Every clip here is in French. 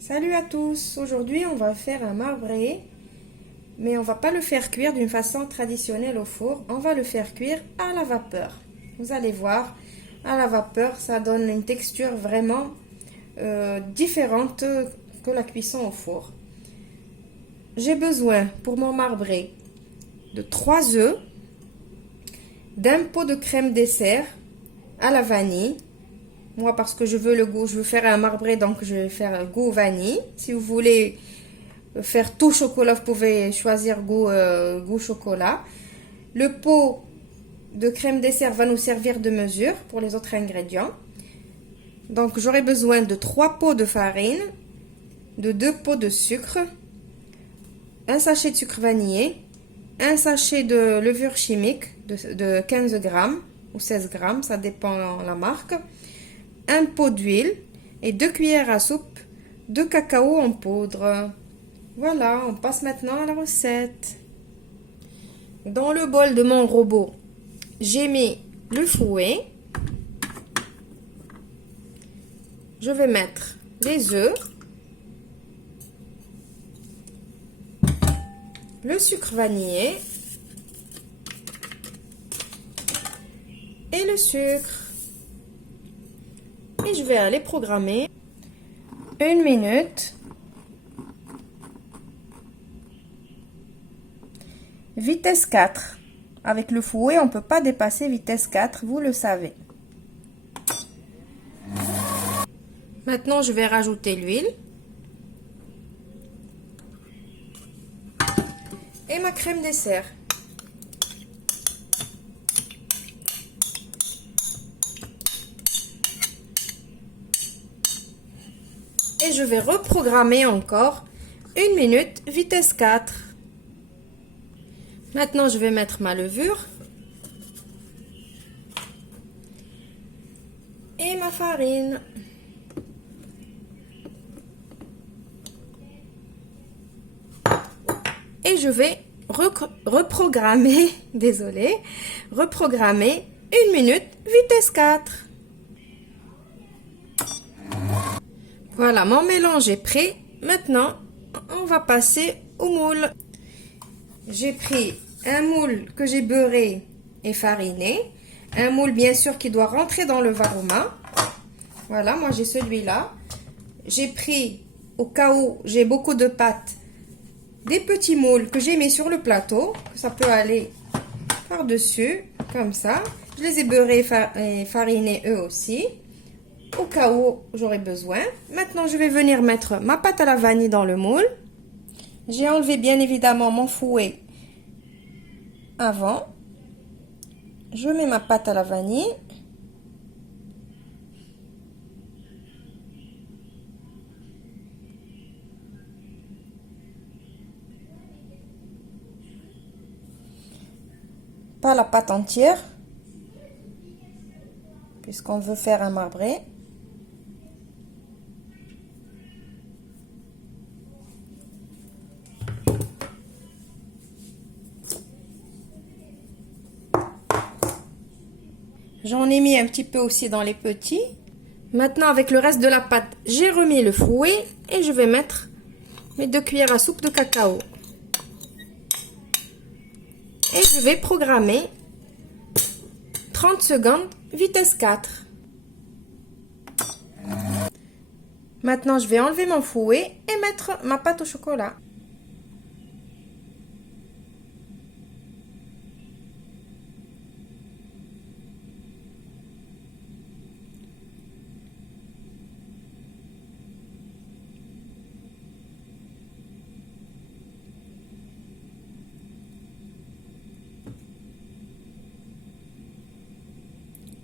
Salut à tous, aujourd'hui on va faire un marbré, mais on va pas le faire cuire d'une façon traditionnelle au four, on va le faire cuire à la vapeur. Vous allez voir, à la vapeur ça donne une texture vraiment différente que la cuisson au four. J'ai besoin pour mon marbré de 3 œufs, d'un pot de crème dessert à la vanille. Moi, parce que je veux le goût, je veux faire un marbré, donc je vais faire un goût vanille. Si vous voulez faire tout chocolat, vous pouvez choisir goût chocolat. Le pot de crème dessert va nous servir de mesure pour les autres ingrédients. Donc, j'aurai besoin de 3 pots de farine, de 2 pots de sucre, un sachet de sucre vanillé, un sachet de levure chimique de 15 grammes ou 16 grammes, ça dépend de la marque. Un pot d'huile et 2 cuillères à soupe de cacao en poudre. Voilà, on passe maintenant à la recette. Dans le bol de mon robot, j'ai mis le fouet. Je vais mettre les œufs, le sucre vanillé et le sucre. Et je vais aller programmer 1 minute. Vitesse 4. Avec le fouet, on ne peut pas dépasser vitesse 4, vous le savez. Maintenant, je vais rajouter l'huile. Et ma crème dessert. Et je vais reprogrammer encore 1 minute, vitesse 4. Maintenant, je vais mettre ma levure et ma farine. Et je vais reprogrammer, désolé, reprogrammer 1 minute, vitesse 4. Voilà, mon mélange est prêt. Maintenant, on va passer au moule. J'ai pris un moule que j'ai beurré et fariné. Un moule, bien sûr, qui doit rentrer dans le varoma. Voilà, moi j'ai celui-là. J'ai pris, au cas où j'ai beaucoup de pâtes, des petits moules que j'ai mis sur le plateau. Ça peut aller par-dessus, comme ça. Je les ai beurrés et farinés eux aussi, au cas où j'aurai besoin. Maintenant, je vais venir mettre ma pâte à la vanille dans le moule. J'ai enlevé bien évidemment mon fouet avant. Je mets ma pâte à la vanille. Pas la pâte entière, puisqu'on veut faire un marbré. J'en ai mis un petit peu aussi dans les petits. Maintenant, avec le reste de la pâte, j'ai remis le fouet et je vais mettre mes 2 cuillères à soupe de cacao. Et je vais programmer 30 secondes, vitesse 4. Maintenant, je vais enlever mon fouet et mettre ma pâte au chocolat.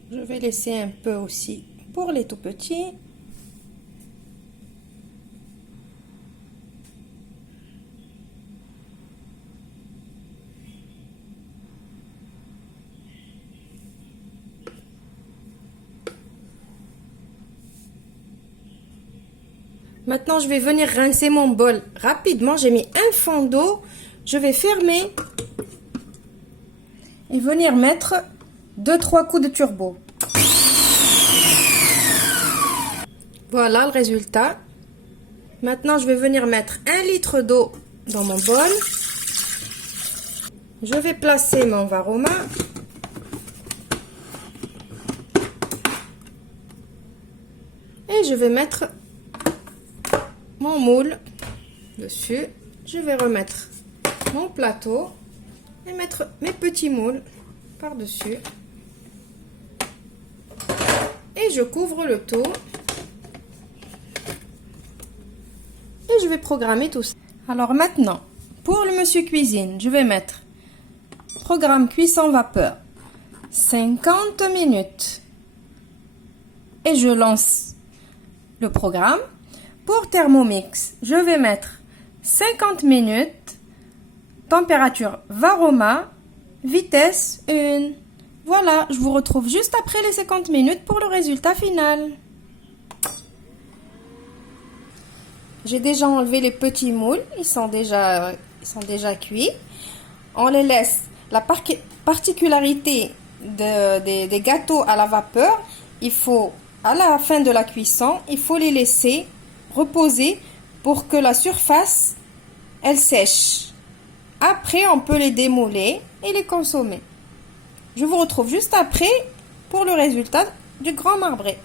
Je vais laisser un peu aussi pour les tout petits. Maintenant, je vais venir rincer mon bol rapidement. J'ai mis un fond d'eau. Je vais fermer et venir mettre 2-3 coups de turbo. Voilà le résultat. Maintenant, je vais venir mettre 1 litre d'eau dans mon bol. Je vais placer mon Varoma. Et je vais mettre mon moule dessus. Je vais remettre mon plateau et mettre mes petits moules par-dessus. Et je couvre le tout. Et je vais programmer tout ça. Alors maintenant, pour le monsieur cuisine, je vais mettre programme cuisson vapeur 50 minutes. Et je lance le programme. Pour Thermomix, je vais mettre 50 minutes. Température Varoma, vitesse 1. Voilà, je vous retrouve juste après les 50 minutes pour le résultat final. J'ai déjà enlevé les petits moules, ils sont déjà cuits. On les laisse. La particularité des gâteaux à la vapeur, il faut, à la fin de la cuisson, il faut les laisser reposer pour que la surface, elle sèche. Après, on peut les démouler et les consommer. Je vous retrouve juste après pour le résultat du grand marbré.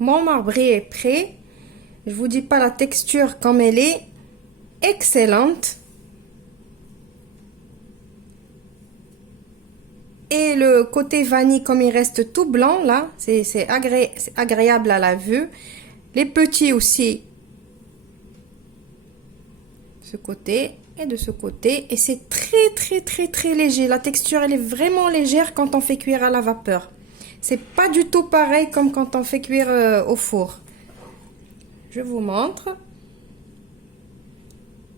Mon marbré est prêt. Je vous dis pas la texture comme elle est excellente. Et le côté vanille comme il reste tout blanc là, c'est agréable à la vue. Les petits aussi. Ce côté et de ce côté. Et c'est très léger. La texture elle est vraiment légère quand on fait cuire à la vapeur. C'est pas du tout pareil comme quand on fait cuire au four. Je vous montre.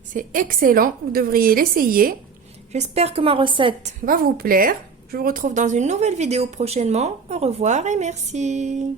C'est excellent. Vous devriez l'essayer. J'espère que ma recette va vous plaire. Je vous retrouve dans une nouvelle vidéo prochainement. Au revoir et merci.